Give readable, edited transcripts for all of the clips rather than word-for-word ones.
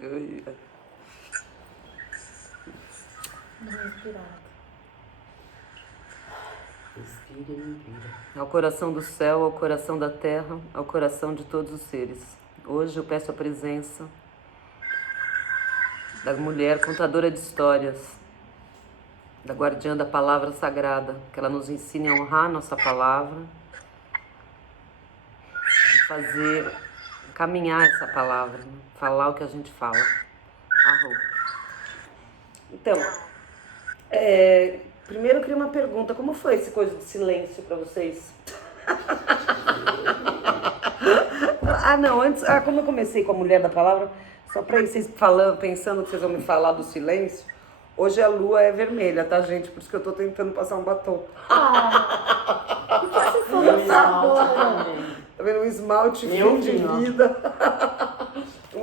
Ai, ai. Respira e inspira. Ao coração do céu, ao coração da terra, ao coração de todos os seres. Hoje eu peço a presença da mulher contadora de histórias, da guardiã da palavra sagrada, que ela nos ensine a honrar nossa palavra, a fazer, caminhar essa palavra, né? Falar o que a gente fala. Arro. Então, primeiro eu queria uma pergunta, como foi essa coisa de silêncio para vocês? Antes, como eu comecei com a mulher da palavra, só para vocês falando, pensando que vocês vão me falar do silêncio, hoje a lua é vermelha, tá, gente? Por isso que eu tô tentando passar um batom. Por que você falou isso agora? Tá vendo? Um esmalte fim de vida.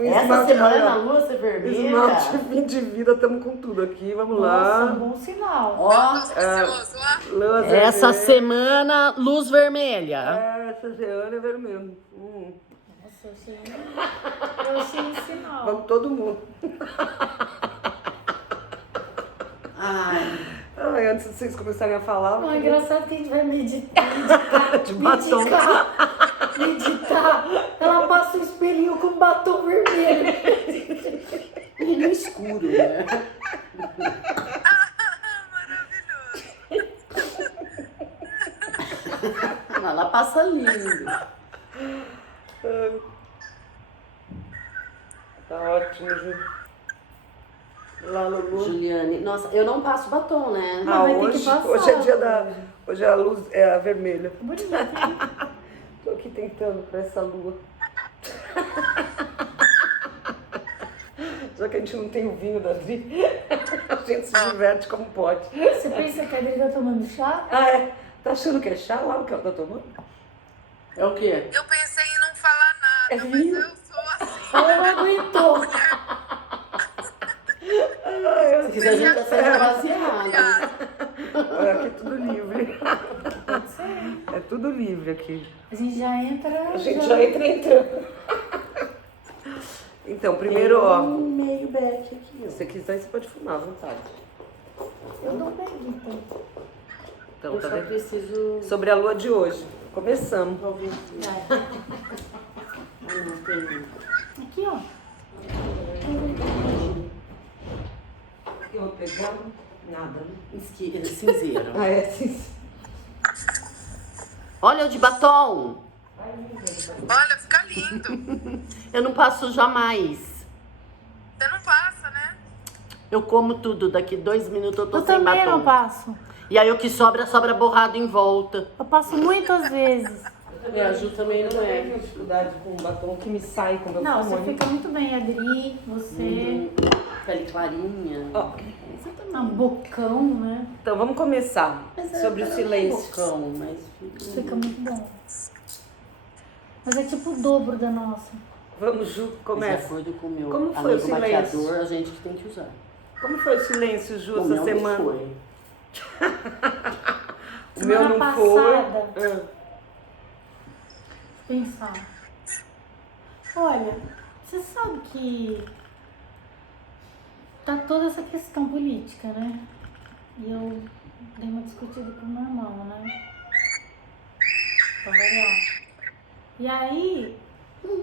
Essa semana a lua ser vermelha. Esmalte fim de vida, estamos com tudo aqui, vamos lá. Nossa, bom sinal. Ó, Lua essa vermelha. semana, luz vermelha. Essa semana é vermelho. Nossa, eu achei um sinal. Vamos todo mundo. Ai, Antes de vocês começarem a falar... Não, é engraçado que a gente vai meditar, De batom. meditar. Ela passa um espelhinho com batom vermelho. e no escuro, né? Maravilhoso. Ela passa lindo. Tá ótimo, Ju. Lá, Lulu. Juliane, nossa, eu não passo batom, né? vai ter que Hoje, passar. hoje é dia da... Hoje a luz é a vermelha. Bonito, hein? Tô aqui tentando pra essa lua. Já que a gente não tem o vinho da Adri, a gente se diverte como pode. Você pensa que a Adri tá tomando chá? É? Tá achando que é chá lá o que ela tá tomando? É o quê? Eu pensei em não falar nada, É mas vinho? eu sou assim. Ela não aguentou. Se quiser, a gente tá sendo baseada. Olha, aqui é tudo livre. Pode ser. É tudo livre aqui. A gente já entra. A gente já entra entrando. Então, primeiro, ó. Meio back aqui, Se ó. você quiser, você pode fumar à vontade. Eu não peguei, então. Então, Eu tá só vendo? preciso... Sobre a lua de hoje. Começamos. Talvez... Vai. Ai, não tem... Aqui, ó. Eu vou pegar nada, né? Cinzeiro. É, sim. Olha o de batom. Olha, fica lindo. Eu não passo jamais. Você não passa, né? Eu como tudo. Daqui 2 minutos eu tô Eu sem também batom. não passo. E aí o que sobra, sobra borrado em volta. Eu passo muitas vezes. A Ju também não Eu tenho dificuldade com batom que me sai com meu Não, você fone. fica muito bem, Adri. Você. Pele clarinha. Ó, Um bocão, né? então vamos começar sobre o silêncio. Bocão, mas... Fica muito bom. Mas é tipo o dobro da nossa. Vamos, Ju, De começa. acordo com o meu Como foi o amigo silêncio? maquiador, a gente que tem que usar. Como foi o silêncio, Ju, O essa meu semana? não foi. O meu Semana não foi. passada. Pensar. Olha, você sabe que tá toda essa questão política, né? E eu dei uma discutida com o meu irmão, né? Pra variar. E aí,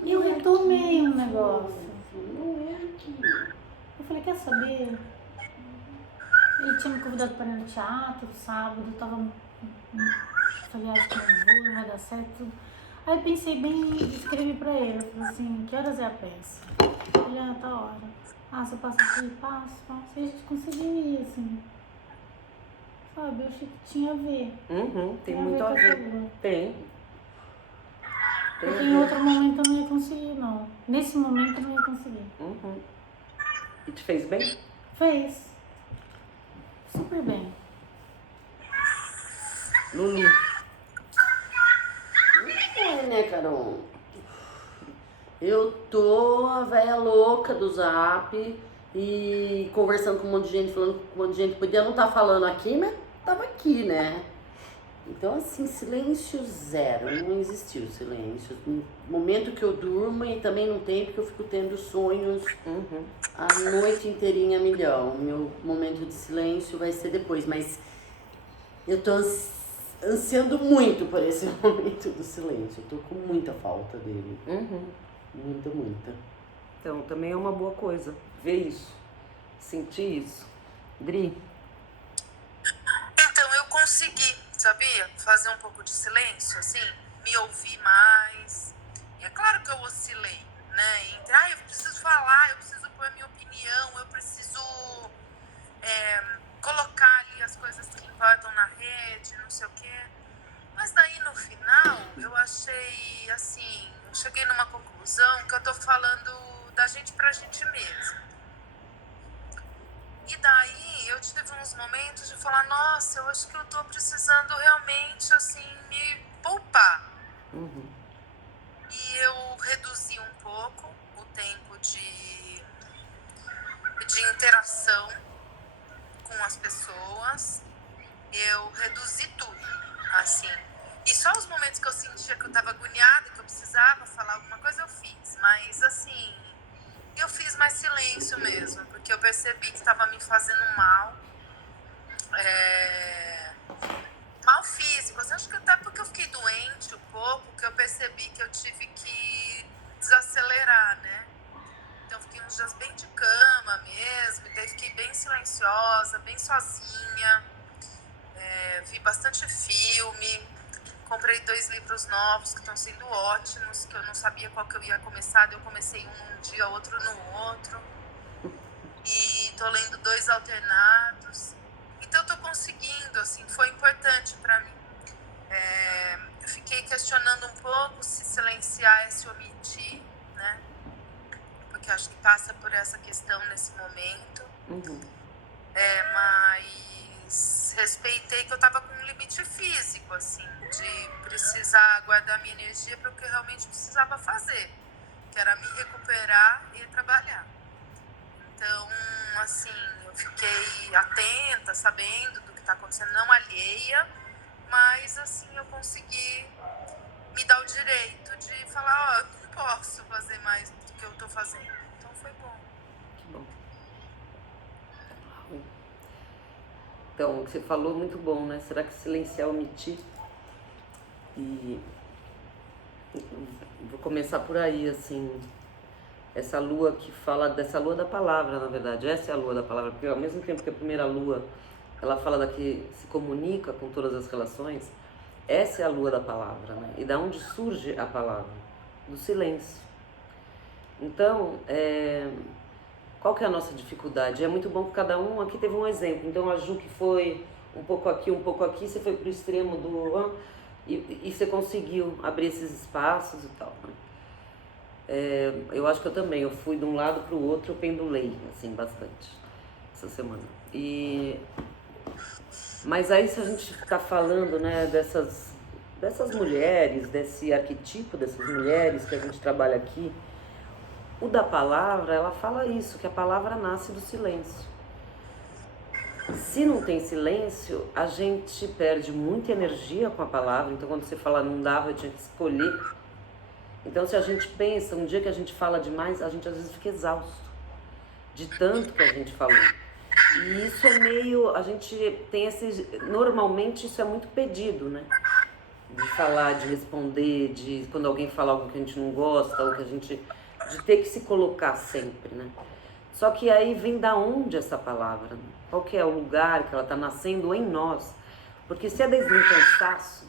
eu retomei um negócio. Não é aqui. Eu falei, quer saber? Ele tinha me convidado para ir no teatro sábado, eu tava. Falei, acho que não vai dar certo. Tudo. Aí pensei bem e escrevi pra ele. Eu falei assim, que horas é a peça? Ele, tá hora. Ah, você passa aqui? Passo. E a gente conseguiu ir, assim. Sabe, eu achei que tinha a ver. Uhum, tem Tinha muito a com ver. essa lua. Tem. Tem Porque a em ver. outro momento eu não ia conseguir, não. Nesse momento eu não ia conseguir. Uhum. E te fez bem? Fez. Super bem. Lulu. É, né, Carol? Eu tô a véia louca do Zap e conversando com um monte de gente, falando com um monte de gente. Podia não estar falando aqui, mas tava aqui, né? Então, assim, silêncio zero, não existiu silêncio. No momento que eu durmo e também não tem, porque eu fico tendo sonhos a noite inteirinha a milhão. Meu momento de silêncio vai ser depois, mas eu tô ansiando muito por esse momento do silêncio. Eu tô com muita falta dele. Muita, muita. Então, também é uma boa coisa ver isso, sentir isso. Dri? Então, eu consegui, sabia? Fazer um pouco de silêncio, assim, me ouvir mais. E é claro que eu oscilei, né? Entre, eu preciso falar, eu preciso pôr a minha opinião, eu preciso colocar ali as coisas que importam na rede, não sei o quê. Mas daí, no final, eu achei, assim, eu cheguei numa conclusão que eu tô falando da gente pra gente mesmo. E daí eu tive uns momentos de falar, nossa, eu acho que eu tô precisando realmente, assim, me poupar. E eu reduzi um pouco o tempo de interação com as pessoas. Eu reduzi tudo, assim. E só os momentos que eu sentia que eu tava agoniada, que eu precisava falar alguma coisa, eu fiz. Mas, assim, eu fiz mais silêncio mesmo, porque eu percebi que estava me fazendo mal. Mal físico. Eu acho que até porque eu fiquei doente um pouco, que eu percebi que eu tive que desacelerar, né? Então eu fiquei uns dias bem de cama mesmo, e daí fiquei bem silenciosa, bem sozinha. Vi bastante filme. Comprei 2 livros novos que estão sendo ótimos, que eu não sabia qual que eu ia começar. Eu comecei um num dia, outro no outro. E tô lendo 2 alternados. Então eu tô conseguindo, assim, foi importante pra mim. Eu fiquei questionando um pouco se silenciar é se omitir, né? Porque eu acho que passa por essa questão nesse momento. Mas respeitei que eu tava com um limite físico, assim, de precisar guardar minha energia para o que eu realmente precisava fazer, que era me recuperar e trabalhar. Então, assim, eu fiquei atenta, sabendo do que tá acontecendo, não alheia, mas, assim, eu consegui me dar o direito de falar, eu não posso fazer mais do que eu tô fazendo. Então, foi bom. Que bom. Então, o que você falou é muito bom, né? Será que silenciar, omitir? E vou começar por aí, assim, essa lua que fala dessa lua da palavra, na verdade, essa é a lua da palavra, porque ao mesmo tempo que a primeira lua, ela fala da que se comunica com todas as relações, essa é a lua da palavra, né? E da onde surge a palavra? Do silêncio. Então, qual que é a nossa dificuldade? É muito bom que cada um aqui teve um exemplo. Então a Ju que foi um pouco aqui, você foi pro extremo do... E você conseguiu abrir esses espaços e tal, né? Eu acho que eu também, eu fui de um lado pro outro, eu pendulei, assim, bastante, essa semana. Mas aí se a gente tá falando, né, dessas mulheres, desse arquetipo dessas mulheres que a gente trabalha aqui, o da palavra, ela fala isso, que a palavra nasce do silêncio. Se não tem silêncio, a gente perde muita energia com a palavra. Então quando você fala não dava, eu tinha que escolher. Então se a gente pensa, um dia que a gente fala demais, a gente às vezes fica exausto de tanto que a gente falou. E isso é meio, a gente tem normalmente isso é muito pedido, né? De falar, de responder, de quando alguém fala algo que a gente não gosta, ou que de ter que se colocar sempre, né? Só que aí vem da onde essa palavra, né? Qual que é o lugar que ela está nascendo em nós? Porque se é desde um cansaço,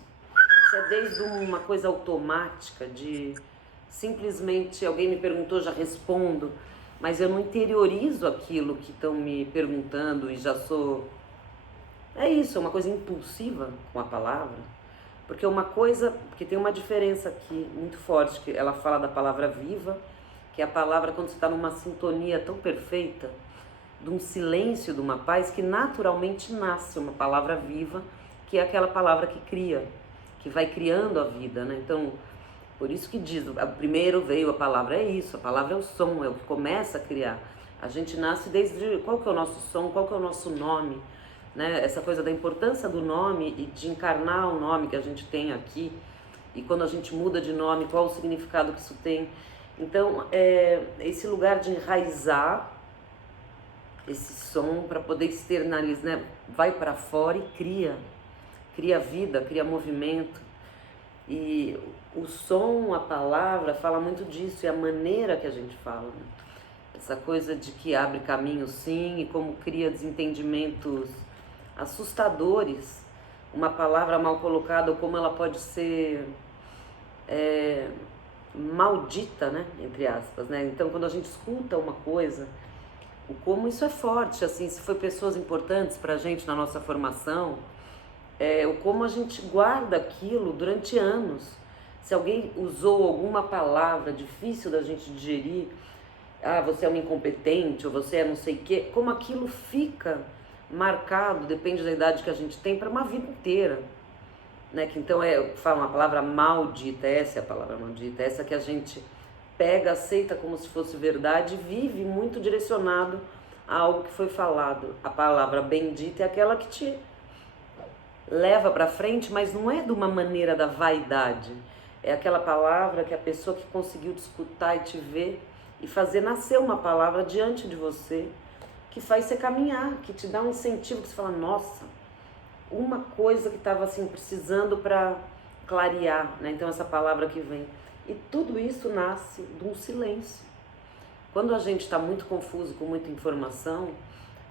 se é desde uma coisa automática de simplesmente alguém me perguntou, já respondo, mas eu não interiorizo aquilo que estão me perguntando e já sou... É isso, é uma coisa impulsiva com a palavra. Porque tem uma diferença aqui muito forte, que ela fala da palavra viva, que é a palavra quando você está numa sintonia tão perfeita, de um silêncio, de uma paz, que naturalmente nasce uma palavra viva, que é aquela palavra que cria, que vai criando a vida, né? Então, por isso que diz, primeiro veio a palavra, é isso, a palavra é o som, é o que começa a criar. A gente nasce desde, qual que é o nosso som, qual que é o nosso nome, né? Essa coisa da importância do nome e de encarnar o nome que a gente tem aqui, e quando a gente muda de nome, qual o significado que isso tem. Então, esse lugar de enraizar esse som para poder externalizar, né? Vai para fora e cria vida, cria movimento. E o som, a palavra, fala muito disso, e a maneira que a gente fala, né? Essa coisa de que abre caminho, sim, e como cria desentendimentos assustadores. Uma palavra mal colocada, ou como ela pode ser maldita, né? Entre aspas, né? Então, quando a gente escuta uma coisa, o como isso é forte, assim, se foi pessoas importantes pra gente na nossa formação, o como a gente guarda aquilo durante anos. Se alguém usou alguma palavra difícil da gente digerir, você é um incompetente, ou você é não sei o quê, como aquilo fica marcado, depende da idade que a gente tem, para uma vida inteira. Né? Que então fala uma palavra maldita, essa é a palavra maldita, essa que a gente pega, aceita como se fosse verdade e vive muito direcionado a algo que foi falado. A palavra bendita é aquela que te leva para frente, mas não é de uma maneira da vaidade. É aquela palavra que a pessoa que conseguiu te escutar e te ver e fazer nascer uma palavra diante de você que faz você caminhar, que te dá um incentivo, que você fala, nossa, uma coisa que estava assim precisando para clarear, né? Então essa palavra que vem. E tudo isso nasce de um silêncio. Quando a gente está muito confuso com muita informação,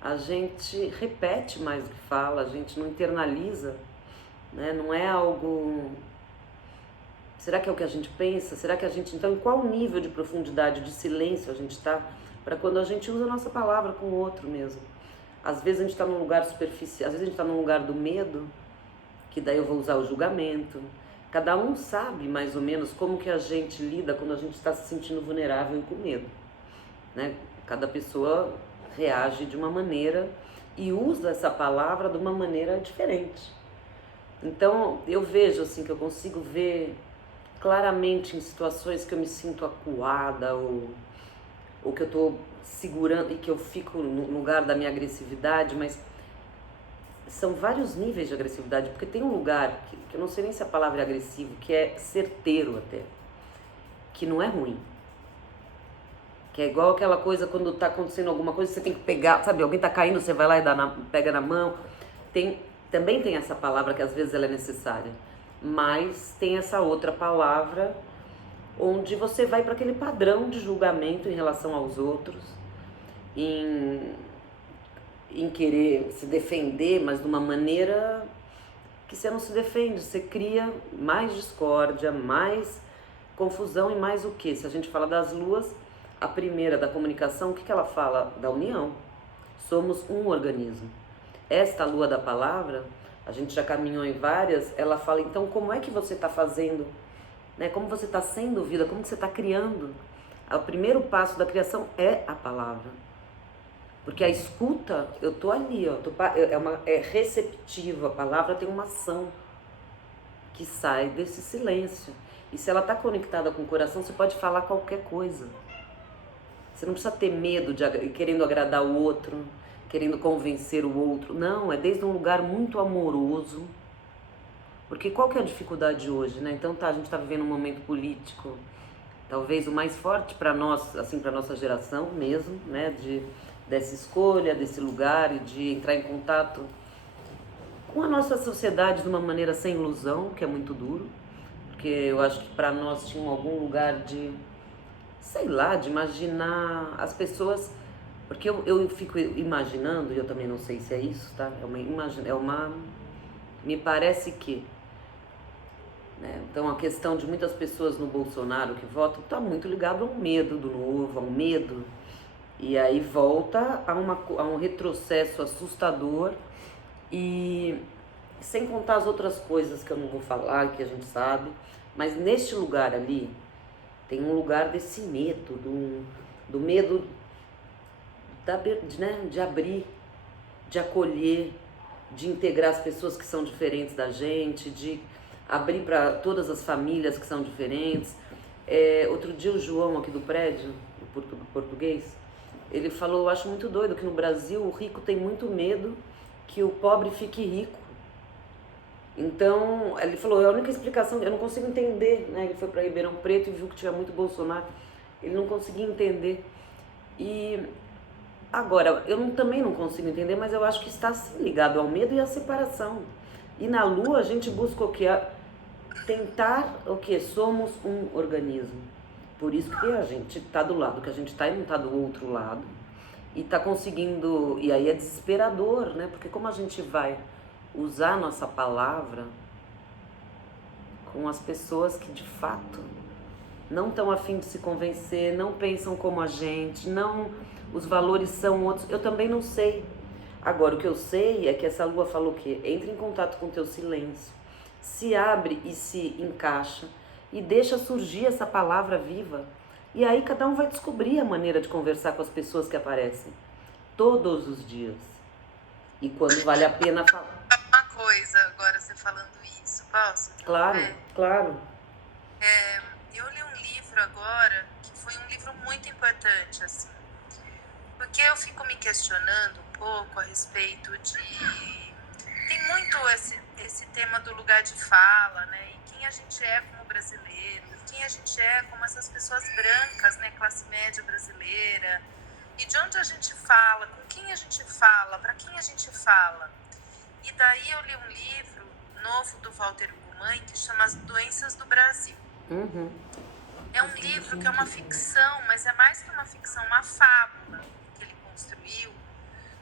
a gente repete mais do que fala, a gente não internaliza, né? Não é algo... Será que é o que a gente pensa? Será que a gente... Então, em qual nível de profundidade, de silêncio a gente está para quando a gente usa a nossa palavra com o outro mesmo? Às vezes a gente está num lugar superficial, às vezes a gente está num lugar do medo, que daí eu vou usar o julgamento. Cada um sabe mais ou menos como que a gente lida quando a gente está se sentindo vulnerável e com medo, né? Cada pessoa reage de uma maneira e usa essa palavra de uma maneira diferente. Então eu vejo assim, que eu consigo ver claramente em situações que eu me sinto acuada ou que eu estou segurando e que eu fico no lugar da minha agressividade, mas são vários níveis de agressividade, porque tem um lugar que eu não sei nem se a palavra é agressivo, que é certeiro até, que não é ruim. Que é igual aquela coisa quando tá acontecendo alguma coisa, você tem que pegar, sabe, alguém tá caindo, você vai lá e pega na mão. Também tem essa palavra que às vezes ela é necessária, mas tem essa outra palavra onde você vai para aquele padrão de julgamento em relação aos outros, em querer se defender, mas de uma maneira que você não se defende, você cria mais discórdia, mais confusão e mais o quê? Se a gente fala das luas, a primeira da comunicação, o que ela fala? Da união. Somos um organismo. Esta lua da palavra, a gente já caminhou em várias, ela fala, então, como é que você está fazendo, né? Como você está sendo vida, como que você está criando? O primeiro passo da criação é a palavra. Porque a escuta, eu tô ali, ó, é receptiva, a palavra tem uma ação que sai desse silêncio. E se ela está conectada com o coração, você pode falar qualquer coisa. Você não precisa ter medo de querendo agradar o outro, querendo convencer o outro. Não, é desde um lugar muito amoroso. Porque qual que é a dificuldade hoje, né? Então a gente está vivendo um momento político, talvez o mais forte para nós, assim, para nossa geração mesmo, né? Dessa escolha, desse lugar e de entrar em contato com a nossa sociedade de uma maneira sem ilusão, que é muito duro. Porque eu acho que para nós tinha algum lugar de, sei lá, de imaginar as pessoas, porque eu fico imaginando, e eu também não sei se é isso, tá? Me parece que, né? Então a questão de muitas pessoas no Bolsonaro que votam está muito ligado ao medo do novo, ao medo, e aí volta a um retrocesso assustador, e sem contar as outras coisas que eu não vou falar, que a gente sabe, mas neste lugar ali, tem um lugar desse medo, do medo de abrir, de acolher, de integrar as pessoas que são diferentes da gente, de abrir para todas as famílias que são diferentes. Outro dia o João aqui do prédio, o português, ele falou, eu acho muito doido que no Brasil o rico tem muito medo que que o pobre fique rico. Então, ele falou, a única explicação, eu não consigo entender, né? Ele foi para Ribeirão Preto e viu que tinha muito Bolsonaro, ele não conseguia entender. E agora, também não consigo entender, mas eu acho que está sim ligado ao medo e à separação. E na Lua a gente busca o que? Tentar o que? Somos um organismo. Por isso que a gente está do lado que a gente está e não está do outro lado. E está conseguindo, e aí é desesperador, né? Porque como a gente vai usar a nossa palavra com as pessoas que de fato não estão a fim de se convencer, não pensam como a gente, não, os valores são outros, eu também não sei. Agora, o que eu sei é que essa lua falou que entra em contato com o teu silêncio, se abre e se encaixa e deixa surgir essa palavra viva. E aí cada um vai descobrir a maneira de conversar com as pessoas que aparecem todos os dias. E quando vale a pena falar. Uma coisa, agora você falando isso, posso? Claro, claro. Eu li um livro agora, que foi um livro muito importante, assim, porque eu fico me questionando um pouco a respeito de... Tem muito esse tema do lugar de fala, né, e quem a gente é como brasileiro, quem a gente é como essas pessoas brancas, né, classe média brasileira, e de onde a gente fala, com quem a gente fala, para quem a gente fala. E daí eu li um livro novo do Walter Ugumãe que chama As Doenças do Brasil. Uhum. É um livro que é uma ficção, mas é mais que uma ficção, uma fábula que ele construiu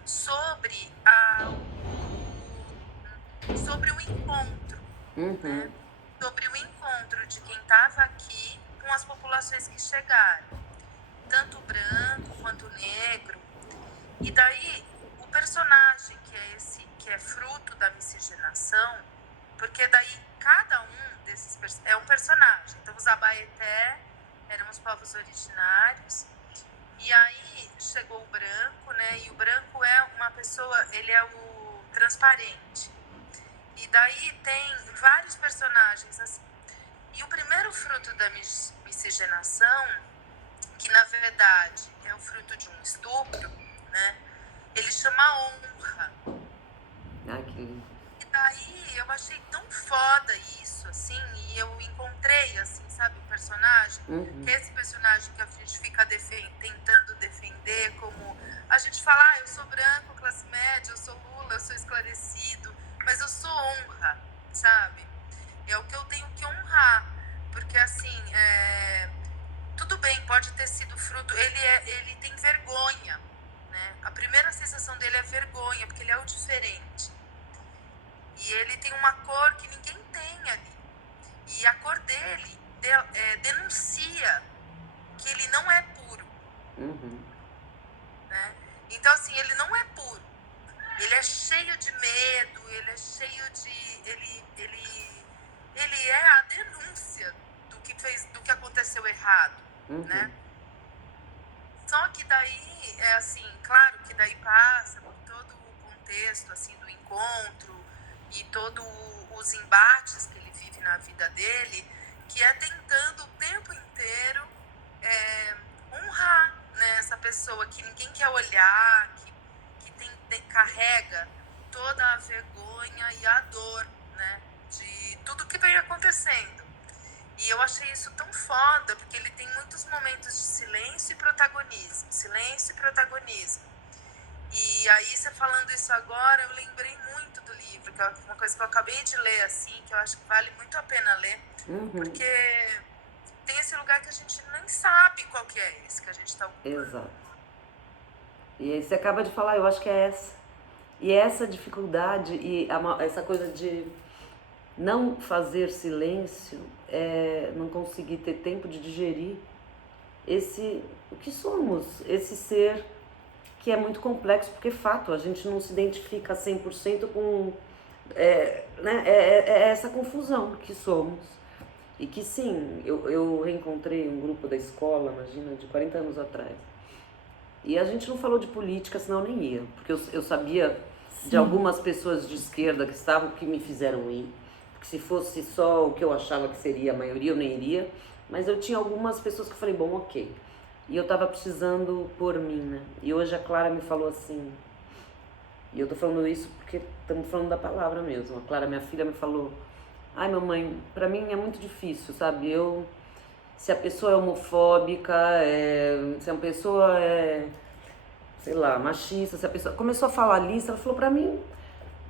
sobre sobre o encontro, né? Sobre o encontro de quem estava aqui com as populações que chegaram, tanto branco quanto negro. E daí o personagem que é fruto da miscigenação, porque daí cada um desses é um personagem. Então os Abaeté eram os povos originários, e aí chegou o branco, né? E o branco é uma pessoa, ele é o transparente. E daí tem vários personagens assim. E o primeiro fruto da miscigenação, que na verdade é o fruto de um estupro, né? Ele chama honra. E daí eu achei tão foda isso, assim, e eu encontrei, assim, sabe, um personagem, que é esse personagem que a gente fica tentando defender, como a gente fala, eu sou branco, classe média, eu sou Lula, eu sou esclarecido, mas eu sou honra, sabe? É o que eu tenho que honrar, porque assim, tudo bem, pode ter sido fruto, ele tem vergonha, né? A primeira sensação dele é vergonha, porque ele é o diferente. E ele tem uma cor que ninguém tem ali. E a cor dele denuncia que ele não é puro. Né? Então, assim, ele não é puro. Ele é cheio de medo, ele é cheio de... Ele é a denúncia do que aconteceu errado, né? Só que daí, assim, claro que daí passa por todo o contexto, assim, do encontro e todos os embates que ele vive na vida dele, que é tentando o tempo inteiro honrar, né, essa pessoa que ninguém quer olhar, que carrega toda a vergonha e a dor, né, de tudo que vem acontecendo. E eu achei isso tão foda, porque ele tem muitos momentos de silêncio e protagonismo, silêncio e protagonismo. E aí, você falando isso agora, eu lembrei muito do livro, que é uma coisa que eu acabei de ler, assim, que eu acho que vale muito a pena ler, porque tem esse lugar que a gente nem sabe qual que é esse que a gente está ocupando. Exato. E aí você acaba de falar, eu acho que é essa. E essa dificuldade e essa coisa de não fazer silêncio, não conseguir ter tempo de digerir o que somos, esse ser que é muito complexo, porque fato, a gente não se identifica 100% com essa confusão que somos. E que sim, eu reencontrei um grupo da escola, imagina, de 40 anos atrás. E a gente não falou de política, senão nem ia, porque eu sabia de algumas pessoas de esquerda que estavam, que me fizeram ir. Porque se fosse só o que eu achava que seria a maioria, eu nem iria. Mas eu tinha algumas pessoas que eu falei, bom, ok. E eu tava precisando por mim, né? E hoje a Clara me falou assim, E eu tô falando isso porque estamos falando da palavra mesmo. A Clara, minha filha, me falou: ai, mamãe, pra mim é muito difícil, sabe? Se a pessoa é homofóbica, se a pessoa é, sei lá, machista, se a pessoa começou a falar a lista, ela falou pra mim,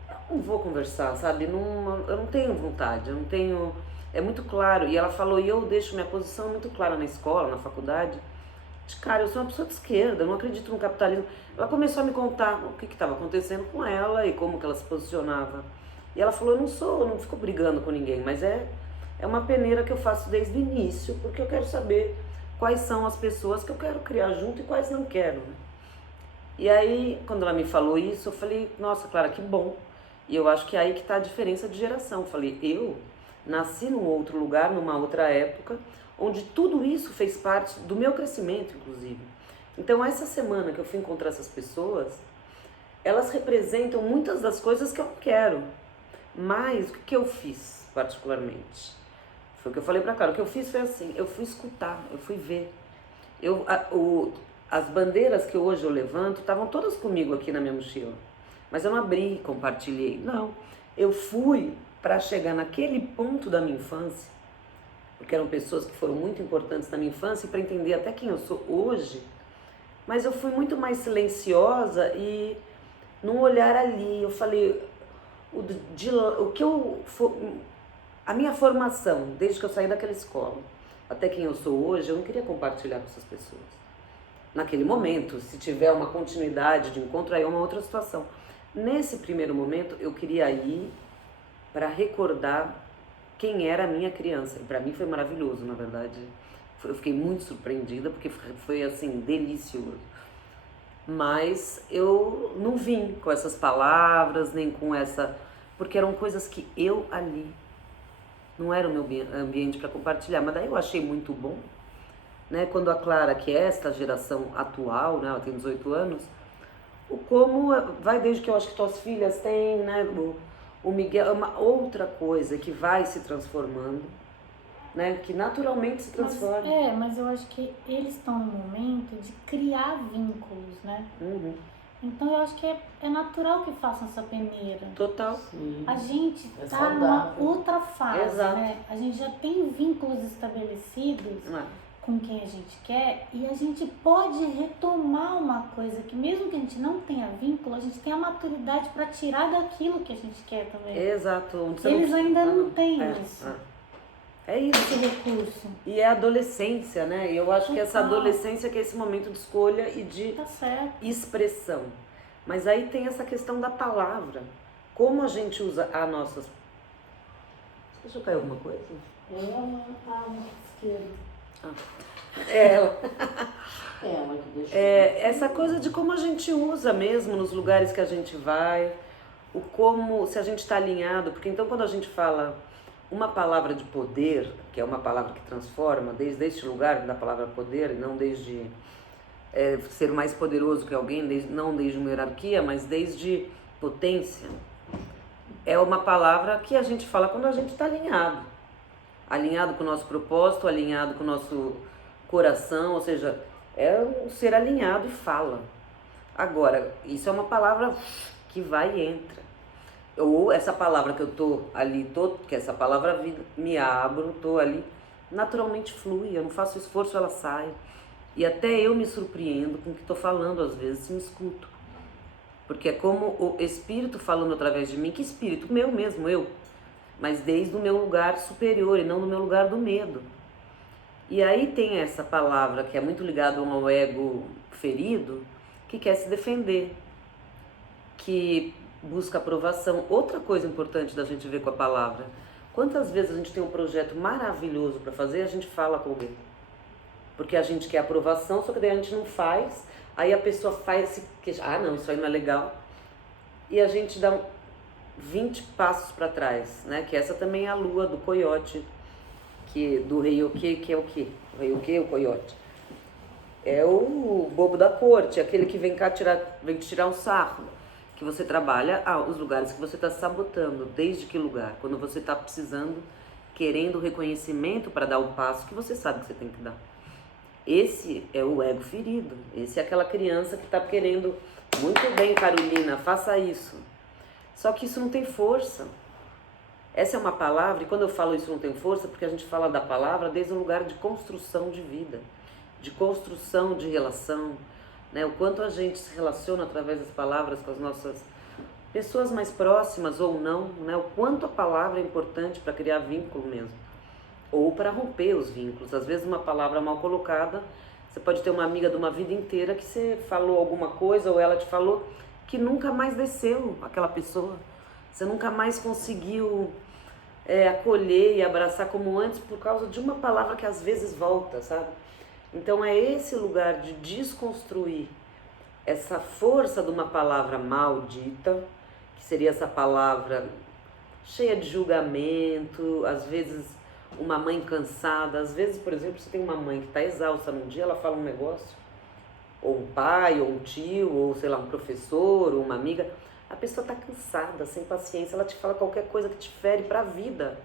eu não vou conversar, sabe? Eu não tenho vontade, eu não tenho, é muito claro. E ela falou, e eu deixo minha posição muito clara na escola, na faculdade, de cara, eu sou uma pessoa de esquerda, eu não acredito no capitalismo. Ela começou a me contar o que estava acontecendo com ela e como que ela se posicionava. E ela falou, eu não fico brigando com ninguém, mas é uma peneira que eu faço desde o início, porque eu quero saber quais são as pessoas que eu quero criar junto e quais não quero, né? E aí, quando ela me falou isso, eu falei, nossa, Clara, que bom. E eu acho que é aí que está a diferença de geração. Eu falei, eu nasci num outro lugar, numa outra época, onde tudo isso fez parte do meu crescimento, inclusive. Então, essa semana que eu fui encontrar essas pessoas, elas representam muitas das coisas que eu não quero. Mas o que eu fiz, particularmente? Foi o que eu falei pra Clara. O que eu fiz foi assim, eu fui escutar, eu fui ver. As bandeiras que hoje eu levanto estavam todas comigo aqui na minha mochila. Mas eu não abri, compartilhei. Não, eu fui para chegar naquele ponto da minha infância, porque eram pessoas que foram muito importantes na minha infância, e para entender até quem eu sou hoje. Mas eu fui muito mais silenciosa e num olhar ali, eu falei, a minha formação, desde que eu saí daquela escola, até quem eu sou hoje, eu não queria compartilhar com essas pessoas. Naquele momento, se tiver uma continuidade de encontro, aí é uma outra situação. Nesse primeiro momento, eu queria ir para recordar quem era a minha criança. E para mim foi maravilhoso, na verdade. Eu fiquei muito surpreendida, porque foi assim, delicioso. Mas eu não vim com essas palavras, nem com essa... Porque eram coisas que eu ali, não era o meu ambiente para compartilhar. Mas daí eu achei muito bom, né? Quando a Clara, que é esta geração atual, né? Ela tem 18 anos, como vai desde que eu acho que tuas filhas têm, né? O Miguel é uma outra coisa que vai se transformando, né? Que naturalmente se transforma. Mas eu acho que eles estão no momento de criar vínculos, né? Uhum. Então eu acho que é natural que façam essa peneira. Total. Sim. A gente É tá numa saudável. outra fase, Exato. né? A gente já tem vínculos estabelecidos com quem a gente quer e a gente pode retomar uma coisa que mesmo que a gente não tenha vínculo, a gente tem a maturidade para tirar daquilo que a gente quer também. Exato. Eles ainda não têm isso. É isso. Esse recurso. E é a adolescência, né? E eu acho que essa Total. adolescência que é esse momento de escolha e de Tá certo. expressão. Mas aí tem essa questão da palavra. Como a gente usa a nossa... Deixa eu cair alguma coisa? Esquerda. Ela. Ela que deixou. Essa coisa de como a gente usa mesmo nos lugares que a gente vai, se a gente está alinhado, porque então quando a gente fala uma palavra de poder, que é uma palavra que transforma, desde este lugar da palavra poder, e não desde ser mais poderoso que alguém, não desde uma hierarquia, mas desde potência, é uma palavra que a gente fala quando a gente está alinhado. Alinhado com o nosso propósito, alinhado com o nosso coração, ou seja, é um ser alinhado e fala. Agora, isso é uma palavra que vai e entra. Ou essa palavra que eu tô ali, que essa palavra vida, me abro, tô ali, naturalmente flui, eu não faço esforço, ela sai. E até eu me surpreendo com o que estou falando, às vezes, me escuto. Porque é como o Espírito falando através de mim, que Espírito? Meu mesmo, eu. Mas desde o meu lugar superior e não no meu lugar do medo. E aí tem essa palavra que é muito ligada ao ego ferido, que quer se defender, que busca aprovação. Outra coisa importante da gente ver com a palavra, quantas vezes a gente tem um projeto maravilhoso para fazer e a gente fala com alguém? Porque a gente quer aprovação, só que daí a gente não faz, aí a pessoa faz se queixar, não, isso aí não é legal, e a gente dá 20 passos para trás, né? Que essa também é a lua do coiote, do Reiki, que é o quê? O Reiki, o coiote. É o bobo da corte, aquele que vem te tirar um sarro, que você trabalha os lugares que você está sabotando. Desde que lugar? Quando você está precisando, querendo reconhecimento para dar o passo que você sabe que você tem que dar. Esse é o ego ferido, esse é aquela criança que está querendo Muito bem, Carolina, faça isso. Só que isso não tem força. Essa é uma palavra, e quando eu falo isso não tem força, porque a gente fala da palavra desde um lugar de construção de vida, de construção de relação, né? O quanto a gente se relaciona através das palavras com as nossas pessoas mais próximas ou não, né? O quanto a palavra é importante para criar vínculo mesmo, ou para romper os vínculos. Às vezes uma palavra mal colocada, você pode ter uma amiga de uma vida inteira que você falou alguma coisa ou ela te falou que nunca mais desceu aquela pessoa. Você nunca mais conseguiu acolher e abraçar como antes por causa de uma palavra que às vezes volta, sabe? Então é esse lugar de desconstruir essa força de uma palavra maldita, que seria essa palavra cheia de julgamento, às vezes uma mãe cansada, às vezes, por exemplo, você tem uma mãe que está exausta num dia, ela fala um negócio, ou um pai, ou um tio, ou sei lá, um professor, ou uma amiga, a pessoa está cansada, sem paciência, ela te fala qualquer coisa que te fere para a vida.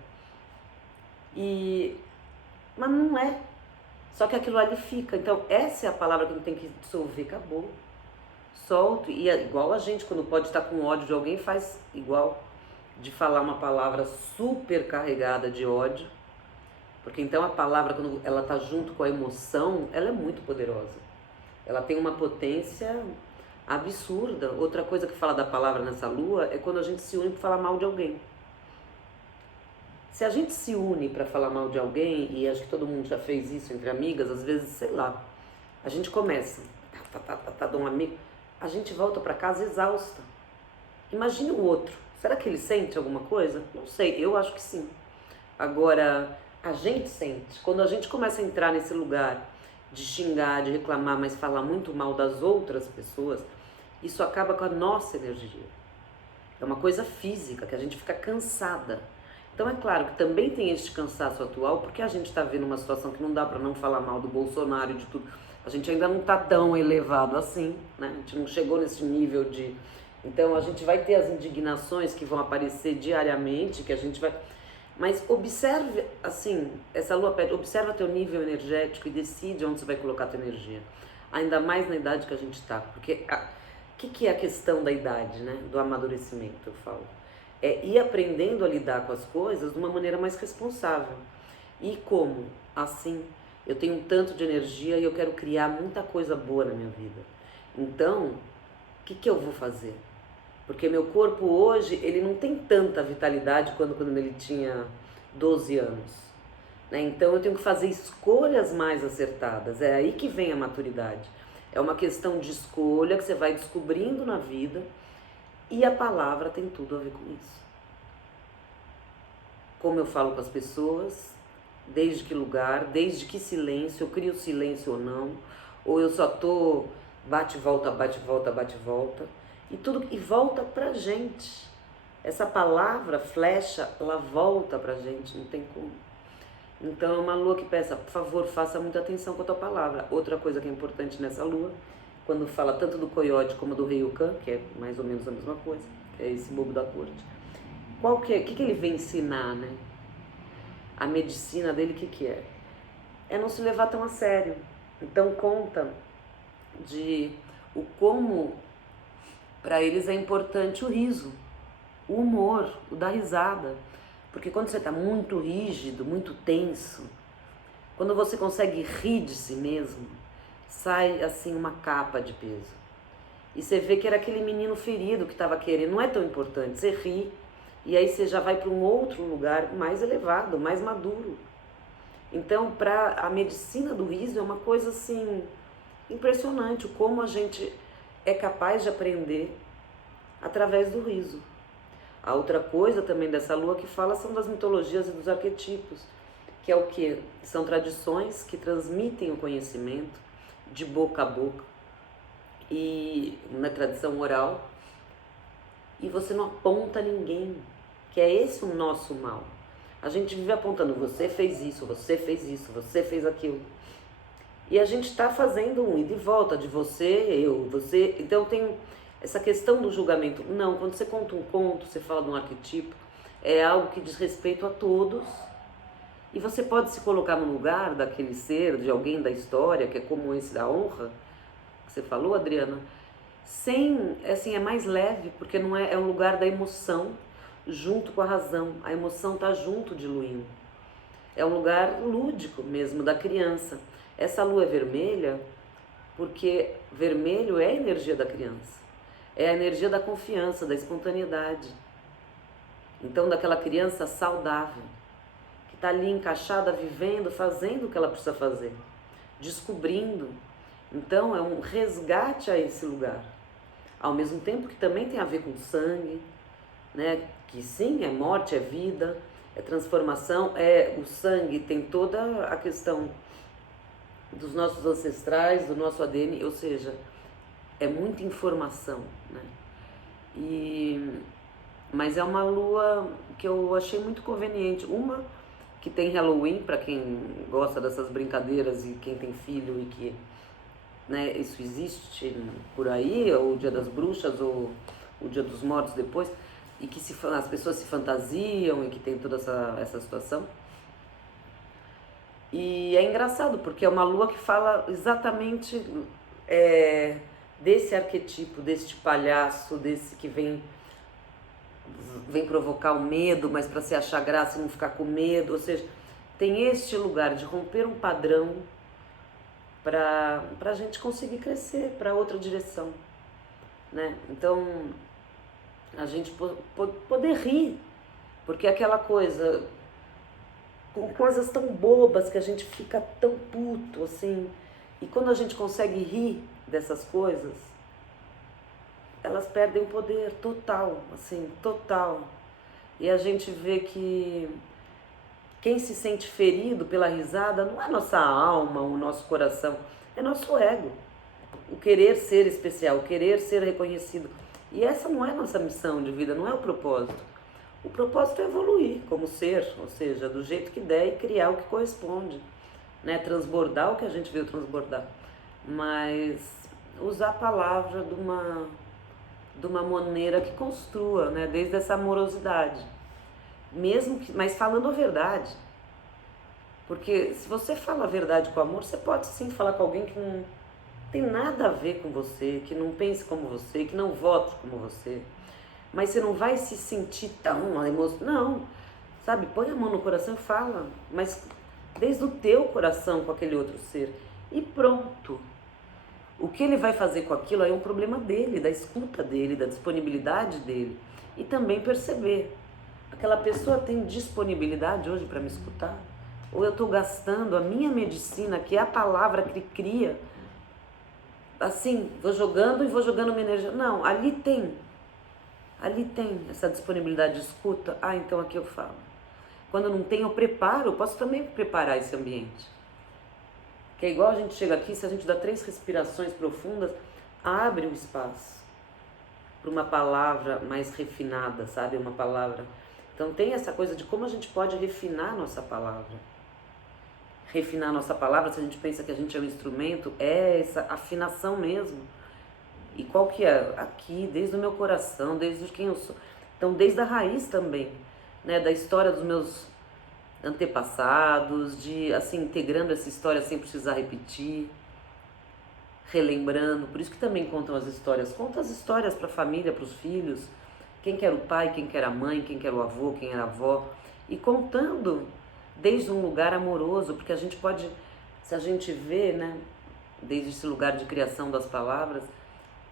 Mas não é. Só que aquilo ali fica. Então, essa é a palavra que não tem que dissolver, acabou. Solto. E é igual a gente, quando pode estar com ódio de alguém, faz igual de falar uma palavra super carregada de ódio. Porque então a palavra, quando ela está junto com a emoção, ela é muito poderosa. Ela tem uma potência absurda. Outra coisa que fala da palavra nessa lua é quando a gente se une para falar mal de alguém. Se a gente se une para falar mal de alguém, e acho que todo mundo já fez isso entre amigas, às vezes, sei lá, a gente começa, de um amigo, a gente volta para casa exausta. Imagine o outro. Será que ele sente alguma coisa? Não sei, eu acho que sim. Agora, a gente sente. Quando a gente começa a entrar nesse lugar de xingar, de reclamar, mas falar muito mal das outras pessoas, isso acaba com a nossa energia. É uma coisa física, que a gente fica cansada. Então é claro que também tem este cansaço atual, porque a gente está vendo uma situação que não dá para não falar mal do Bolsonaro e de tudo. A gente ainda não está tão elevado assim, né? A gente não chegou nesse nível de... Então a gente vai ter as indignações que vão aparecer diariamente, que a gente vai... Mas observe, assim, essa lua pede, observa teu nível energético e decide onde você vai colocar tua energia. Ainda mais na idade que a gente está. Porque o que é a questão da idade, né? Do amadurecimento, eu falo. É ir aprendendo a lidar com as coisas de uma maneira mais responsável. E como? Assim, eu tenho um tanto de energia e eu quero criar muita coisa boa na minha vida. Então, o que eu vou fazer? Porque meu corpo hoje, ele não tem tanta vitalidade quando ele tinha 12 anos. Né? Então eu tenho que fazer escolhas mais acertadas. É aí que vem a maturidade. É uma questão de escolha que você vai descobrindo na vida. E a palavra tem tudo a ver com isso. Como eu falo com as pessoas, desde que lugar, desde que silêncio, eu crio silêncio ou não, ou eu só tô bate, volta, bate, volta, bate, volta, e volta pra gente. Essa palavra, flecha, ela volta pra gente, não tem como. Então é uma lua que peça, por favor, faça muita atenção com a tua palavra. Outra coisa que é importante nessa lua, quando fala tanto do coiote como do Ryukan, que é mais ou menos a mesma coisa, que é esse bobo da corte. O que ele vem ensinar, né? A medicina dele, o que é? É não se levar tão a sério. Então conta de o como para eles é importante o riso, o humor, o dar risada. Porque quando você está muito rígido, muito tenso, quando você consegue rir de si mesmo, sai assim uma capa de peso. E você vê que era aquele menino ferido que estava querendo, não é tão importante, você ri, e aí você já vai para um outro lugar mais elevado, mais maduro. Então, para a medicina do riso é uma coisa assim, impressionante, como a gente é capaz de aprender através do riso. A outra coisa também dessa lua que fala são das mitologias e dos arquetipos, que é o que? São tradições que transmitem o conhecimento de boca a boca e na tradição oral, e você não aponta ninguém, que é esse o nosso mal. A gente vive apontando, você fez isso, você fez isso, você fez aquilo. E a gente está fazendo um ida e volta de você, eu, você. Então tem essa questão do julgamento. Não, quando você conta um conto, você fala de um arquetipo, é algo que diz respeito a todos. E você pode se colocar no lugar daquele ser, de alguém da história, que é como esse da honra, que você falou, Adriana, sem, assim, é mais leve, porque não é, é um lugar da emoção junto com a razão. A emoção está junto de luinho. É um lugar lúdico mesmo da criança. Essa lua é vermelha porque vermelho é a energia da criança. É a energia da confiança, da espontaneidade. Então, daquela criança saudável, que está ali encaixada, vivendo, fazendo o que ela precisa fazer, descobrindo. Então, é um resgate a esse lugar. Ao mesmo tempo que também tem a ver com sangue, né? Que sim, é morte, é vida, é transformação, é o sangue, tem toda a questão dos nossos ancestrais, do nosso ADN, ou seja, é muita informação, né? Mas é uma lua que eu achei muito conveniente. Uma que tem Halloween, para quem gosta dessas brincadeiras e quem tem filho e que, né, isso existe por aí, ou o Dia das Bruxas, ou o Dia dos Mortos depois, e que as pessoas se fantasiam e que tem toda essa situação. E é engraçado, porque é uma lua que fala exatamente desse arquetipo, deste palhaço, desse que vem provocar o medo, mas para se achar graça e não ficar com medo. Ou seja, tem este lugar de romper um padrão para a gente conseguir crescer para outra direção, né? Então, a gente poder rir, porque aquela coisa, com coisas tão bobas que a gente fica tão puto, assim, e quando a gente consegue rir dessas coisas, elas perdem o poder total, assim, total. E a gente vê que quem se sente ferido pela risada não é nossa alma, o nosso coração, é nosso ego. O querer ser especial, o querer ser reconhecido. E essa não é nossa missão de vida, não é o propósito. O propósito é evoluir como ser, ou seja, do jeito que der e criar o que corresponde, né? Transbordar o que a gente veio transbordar. Mas usar a palavra de uma maneira que construa, né? Desde essa amorosidade. Mesmo que, mas falando a verdade. Porque se você fala a verdade com amor, você pode sim falar com alguém que não tem nada a ver com você, que não pense como você, que não vote como você. Mas você não vai se sentir tão emocionado. Não, sabe? Põe a mão no coração e fala. Mas desde o teu coração com aquele outro ser. E pronto. O que ele vai fazer com aquilo aí é um problema dele, da escuta dele, da disponibilidade dele. E também perceber. Aquela pessoa tem disponibilidade hoje para me escutar? Ou eu estou gastando a minha medicina, que é a palavra que cria, assim, vou jogando minha energia. Não, ali tem essa disponibilidade de escuta. Ah, então aqui eu falo. Quando não tem, eu preparo, eu posso também preparar esse ambiente. Que é igual a gente chega aqui, se a gente dá 3 respirações profundas, abre o espaço para uma palavra mais refinada, sabe? Uma palavra. Então tem essa coisa de como a gente pode refinar a nossa palavra. Refinar a nossa palavra, se a gente pensa que a gente é um instrumento, é essa afinação mesmo. E qual que é? Aqui, desde o meu coração, desde quem eu sou. Então, desde a raiz também, né? Da história dos meus antepassados, de, assim, integrando essa história sem precisar repetir, relembrando. Por isso que também contam as histórias. Conta as histórias para a família, para os filhos. Quem que era o pai, quem que era a mãe, quem que era o avô, quem era a avó. E contando desde um lugar amoroso, porque a gente pode, se a gente vê, né, desde esse lugar de criação das palavras,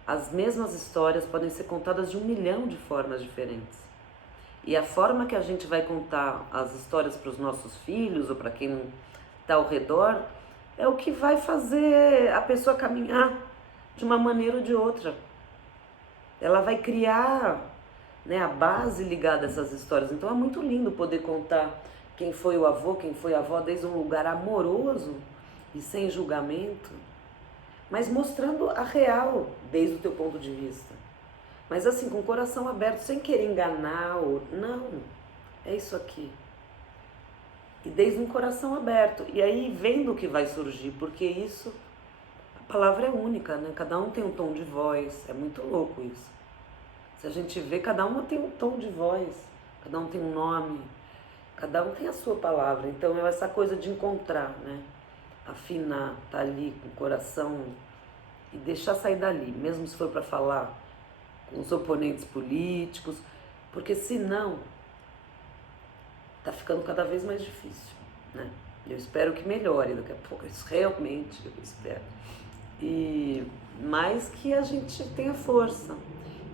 as mesmas histórias podem ser contadas de 1 milhão de formas diferentes. E a forma que a gente vai contar as histórias para os nossos filhos ou para quem está ao redor é o que vai fazer a pessoa caminhar de uma maneira ou de outra. Ela vai criar, né, a base ligada a essas histórias. Então é muito lindo poder contar quem foi o avô, quem foi a avó, desde um lugar amoroso e sem julgamento, mas mostrando a real desde o teu ponto de vista. Mas assim, com o coração aberto, sem querer enganar ou... Não, é isso aqui. E desde um coração aberto. E aí vendo o que vai surgir, porque isso, a palavra é única, né? Cada um tem um tom de voz, é muito louco isso. Se a gente vê, cada uma tem um tom de voz, cada um tem um nome, cada um tem a sua palavra. Então é essa coisa de encontrar, né? Afinar, tá ali com o coração e deixar sair dali, mesmo se for para falar com os oponentes políticos, porque senão tá ficando cada vez mais difícil, né? Eu espero que melhore daqui a pouco, isso realmente eu espero. E mais que a gente tenha força.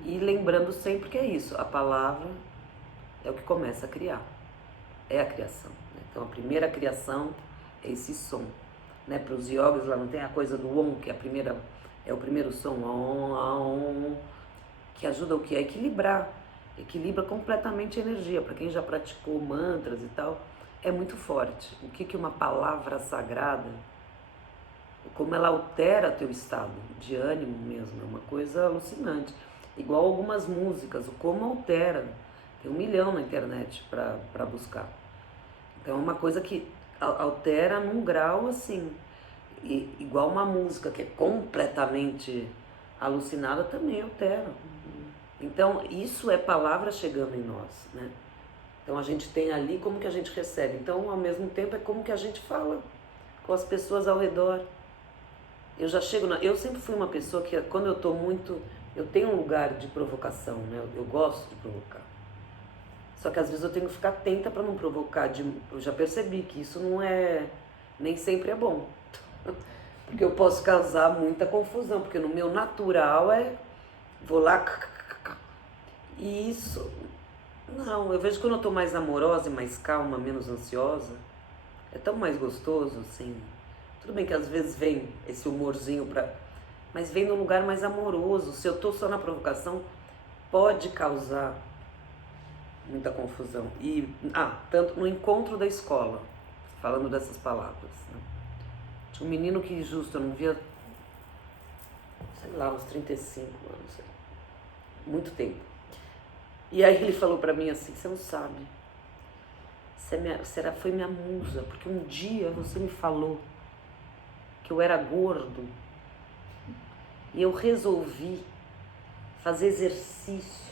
E lembrando sempre que é isso, a palavra é o que começa a criar, é a criação, né? Então a primeira criação é esse som, né? Para os yogas lá não tem a coisa do Om, que é o primeiro som, Om, Om, que ajuda o que? A equilibrar, equilibra completamente a energia. Para quem já praticou mantras e tal, é muito forte. O que uma palavra sagrada, como ela altera teu estado de ânimo mesmo, é uma coisa alucinante. Igual algumas músicas, o como altera. Tem 1 milhão na internet para buscar. Então é uma coisa que altera num grau assim, igual uma música que é completamente alucinada também altera. Então isso é palavra chegando em nós, né? Então a gente tem ali como que a gente recebe. Então ao mesmo tempo é como que a gente fala com as pessoas ao redor. Eu sempre fui uma pessoa que quando eu tô muito, eu tenho um lugar de provocação, né? Eu gosto de provocar. Só que às vezes eu tenho que ficar atenta para não provocar. Eu já percebi que isso nem sempre é bom. Porque eu posso causar muita confusão, porque no meu natural vou lá. E isso, não, eu vejo que quando eu tô mais amorosa e mais calma, menos ansiosa, é tão mais gostoso, assim. Tudo bem que às vezes vem esse humorzinho mas vem num lugar mais amoroso. Se eu tô só na provocação, pode causar muita confusão. Tanto no encontro da escola, falando dessas palavras, né? Tinha um menino que justo eu não via, sei lá, uns 35 anos, sei lá, muito tempo. E aí ele falou pra mim assim, você não sabe, foi minha musa, porque um dia você me falou que eu era gordo e eu resolvi fazer exercício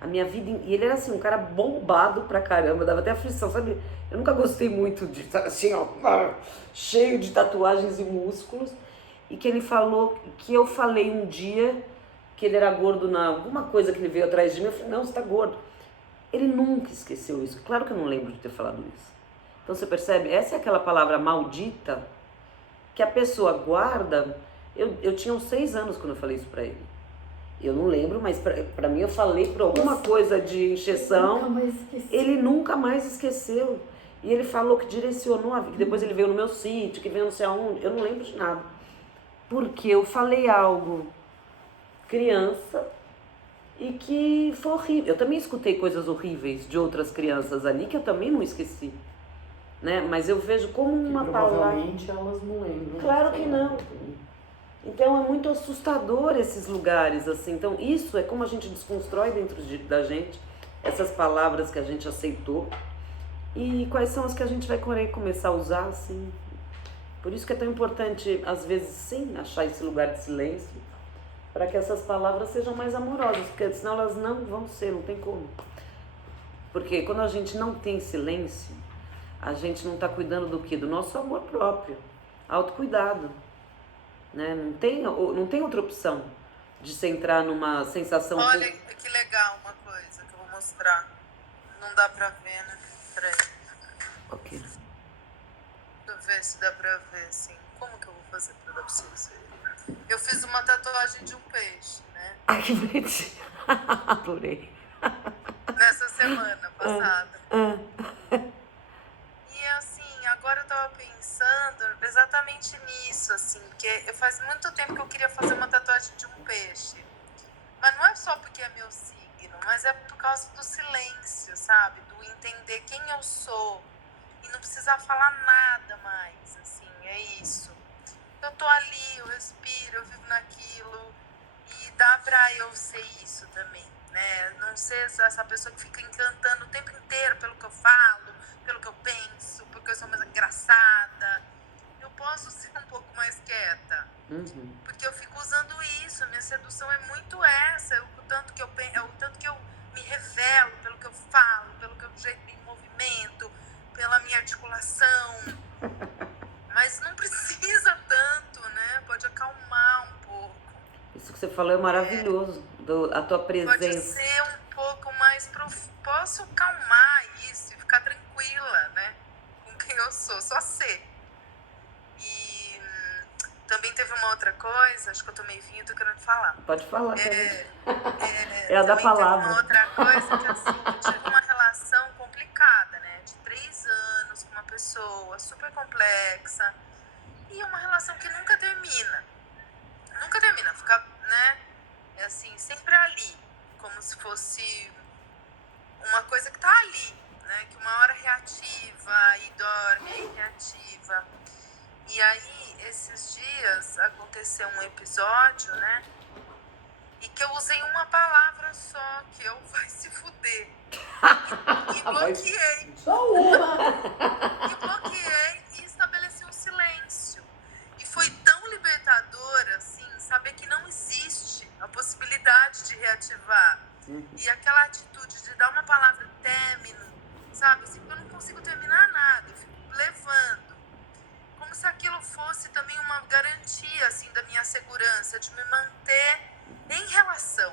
a minha vida. E ele era assim, um cara bombado pra caramba, dava até aflição, sabe? Eu nunca gostei muito de estar assim, ó, cheio de tatuagens e músculos. E que ele falou, que eu falei um dia que ele era gordo alguma coisa que ele veio atrás de mim. Eu falei, não, você tá gordo. Ele nunca esqueceu isso. Claro que eu não lembro de ter falado isso. Então você percebe? Essa é aquela palavra maldita que a pessoa guarda. Eu tinha uns 6 anos quando eu falei isso pra ele. Eu não lembro, mas pra mim eu falei por alguma coisa de encheção. Ele nunca mais esqueceu. E ele falou que direcionou a vida, que depois ele veio no meu sítio, que veio não sei aonde. Eu não lembro de nada. Porque eu falei algo criança e que foi horrível. Eu também escutei coisas horríveis de outras crianças ali que eu também não esqueci, né? Mas eu vejo como uma palavra. Provavelmente elas não lembram. Claro que não. Então é muito assustador esses lugares assim. Então isso é como a gente desconstrói dentro da gente essas palavras que a gente aceitou e quais são as que a gente vai começar a usar assim. Por isso que é tão importante às vezes sim achar esse lugar de silêncio para que essas palavras sejam mais amorosas, porque senão elas não vão ser, não tem como. Porque quando a gente não tem silêncio, a gente não está cuidando do quê? Do nosso amor próprio, autocuidado. Né? Não tem outra opção de se entrar numa sensação... Olha que legal uma coisa que eu vou mostrar. Não dá pra ver, né? Peraí. Ok. Deixa eu ver se dá pra ver, assim. Como que eu vou fazer pra dar pra vocês verem? Eu fiz uma tatuagem de um peixe, né? Ai, que bonitinho. Adorei. Nessa semana passada. E assim, agora eu tava pensando exatamente nisso, assim, porque faz muito tempo que eu queria fazer uma tatuagem de um peixe. Mas não é só porque é meu signo, mas é por causa do silêncio, sabe? Do entender quem eu sou e não precisar falar nada mais, assim, é isso. Eu tô ali, eu respiro, eu vivo naquilo e dá pra eu ser isso também, né? Não ser essa pessoa que fica encantando o tempo inteiro pelo que eu falo, pelo que eu penso, porque eu sou mais engraçada. Eu posso ser um pouco mais quieta, porque eu fico usando isso, minha sedução é muito essa, o tanto que eu me revelo pelo que eu falo, pelo que eu jeito me movimento, pela minha articulação. Mas não precisa tanto, né? Pode acalmar que você falou é maravilhoso, a tua Pode presença. ser um pouco mais posso calmar isso e ficar tranquila, né? Com quem eu sou, só ser. E também teve uma outra coisa, acho que eu tomei vinho, tô querendo falar. Pode falar, cara. É, É a da também teve palavra. uma outra coisa que assim, eu tive uma relação complicada, né? De 3 anos com uma pessoa super complexa. E é uma relação que nunca termina. Nunca termina, fica, né? É assim, sempre ali. Como se fosse uma coisa que tá ali, né? Que uma hora reativa, aí dorme, aí reativa. E aí, esses dias, aconteceu um episódio, né? E que eu usei uma palavra só, que eu vai se fuder. E bloqueei. Só uma. E bloqueei e estabeleci um silêncio. E foi tão libertador, assim, saber que não existe a possibilidade de reativar. E aquela atitude de dar uma palavra término, sabe? Assim, eu não consigo terminar nada, eu fico levando. Como se aquilo fosse também uma garantia, assim, da minha segurança, de me manter em relação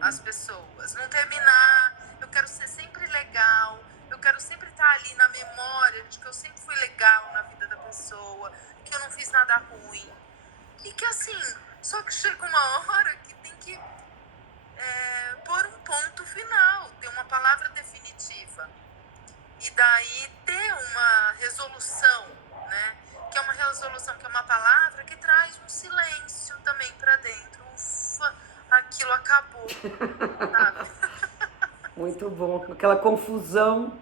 às pessoas. Não terminar, eu quero ser sempre legal, eu quero sempre estar ali na memória de que eu sempre fui legal na vida da pessoa, que eu não fiz nada ruim. E que assim, só que chega uma hora que tem que pôr um ponto final, ter uma palavra definitiva. E daí ter uma resolução, né? Que é uma resolução, que é uma palavra que traz um silêncio também pra dentro. Ufa, aquilo acabou, sabe? Muito bom. Aquela confusão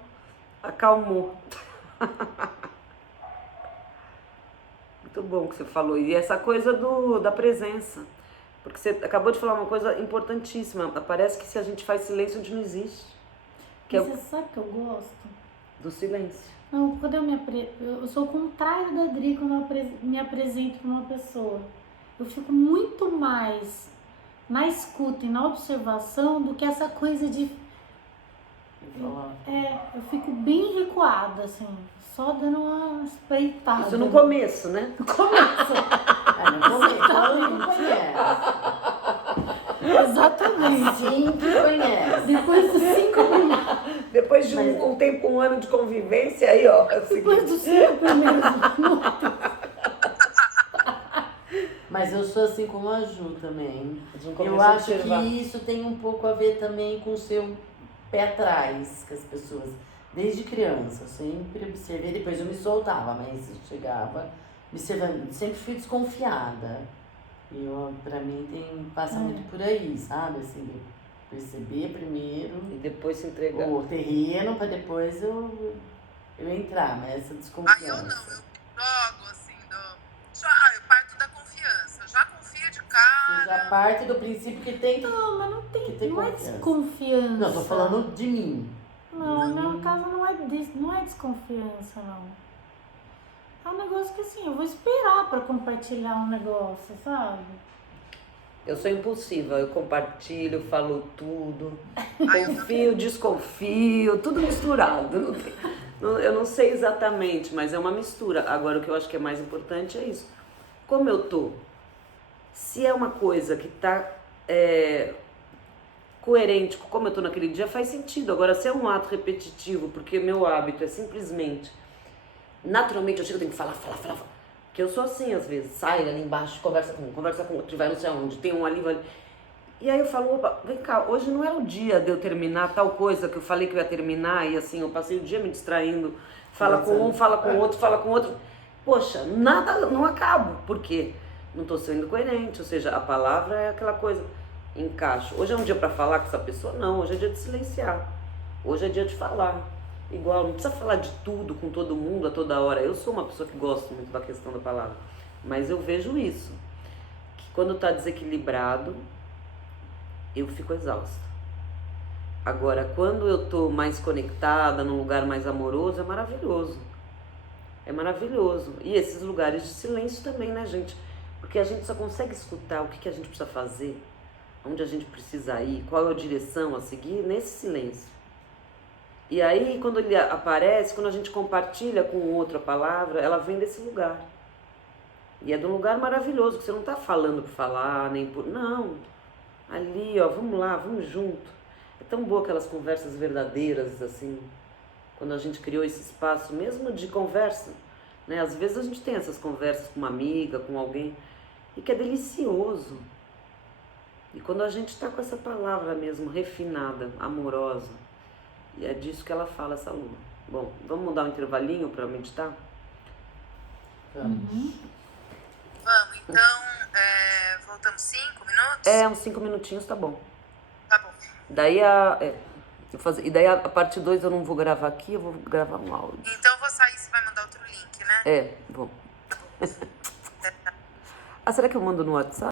acalmou. Muito bom que você falou. E essa coisa da presença. Porque você acabou de falar uma coisa importantíssima. Parece que se a gente faz silêncio, a gente não existe. Que é Você sabe que eu gosto? do silêncio. Não, quando eu sou o contrário da Adri quando me apresento para uma pessoa. Eu fico muito mais na escuta e na observação do que essa coisa de... eu fico bem recuada, assim, só dando uma espreitada. Isso no começo, né? No começo. No começo, todo mundo conhece. Exatamente. Assim que conhece. Depois dos 5 minutos. Depois de um ano de convivência, aí, ó. É o Depois seguinte. dos 5 primeiros minutos. Mas eu sou assim como a Ju também. Não começa Eu a acho observar. que isso tem um pouco a ver também com o seu pé atrás, que as pessoas, desde criança, eu sempre observei, depois eu me soltava, mas eu chegava observando, sempre fui desconfiada. E pra mim passa muito por aí, sabe? Assim, de perceber primeiro E depois se entregar. o terreno pra depois eu entrar, mas essa Aí desconfiança. eu não, eu jogo assim, eu parto da confiança, eu já confio de cara. Você já parte do princípio que tem que... Não, mas não tem, Que tem não é confiança. desconfiança. Não, tô falando de mim. Não, no meu caso não é desconfiança, não. É um negócio que assim, eu vou esperar pra compartilhar um negócio, sabe? Eu sou impulsiva, eu compartilho, falo tudo. Confio, desconfio, tudo misturado. Eu não sei exatamente, mas é uma mistura. Agora, o que eu acho que é mais importante é isso. Como eu tô? Se é uma coisa que tá coerente com como eu tô naquele dia, faz sentido. Agora, se é um ato repetitivo, porque meu hábito é simplesmente... Naturalmente, eu chego, eu tenho que falar. Porque eu sou assim, às vezes. Sai ali embaixo, conversa com outro, vai não sei aonde, tem um ali, vai ali. E aí eu falo, opa, vem cá, hoje não é o dia de eu terminar tal coisa que eu falei que eu ia terminar, e assim, eu passei o dia me distraindo. Fala com um, fala com outro, fala com outro. Poxa, nada, não acabo. Por quê? Não tô sendo coerente, ou seja, a palavra é aquela coisa, encaixo. Hoje é um dia pra falar com essa pessoa? Não, hoje é dia de silenciar. Hoje é dia de falar. Igual, não precisa falar de tudo com todo mundo a toda hora. Eu sou uma pessoa que gosto muito da questão da palavra. Mas eu vejo isso. Que quando tá desequilibrado, eu fico exausta. Agora, quando eu tô mais conectada, num lugar mais amoroso, é maravilhoso. É maravilhoso. E esses lugares de silêncio também, né, gente? Porque a gente só consegue escutar o que a gente precisa fazer, onde a gente precisa ir, qual é a direção a seguir, nesse silêncio. E aí, quando ele aparece, quando a gente compartilha com o outro a palavra, ela vem desse lugar. E é de um lugar maravilhoso, que você não tá falando por falar, nem por... Não, ali, ó, vamos lá, vamos junto. É tão boa aquelas conversas verdadeiras, assim, quando a gente criou esse espaço, mesmo de conversa, né? Às vezes a gente tem essas conversas com uma amiga, com alguém, e que é delicioso. E quando a gente tá com essa palavra mesmo, refinada, amorosa, e é disso que ela fala, essa lua. Bom, vamos dar um intervalinho para meditar? Vamos. Vamos, então, voltamos 5 minutos? Uns 5 minutinhos tá bom. Tá bom. Daí e daí a parte 2 eu não vou gravar aqui, eu vou gravar um áudio. Então eu vou sair, você vai mandar outro link, né? Vou. Ah, será que eu mando no WhatsApp?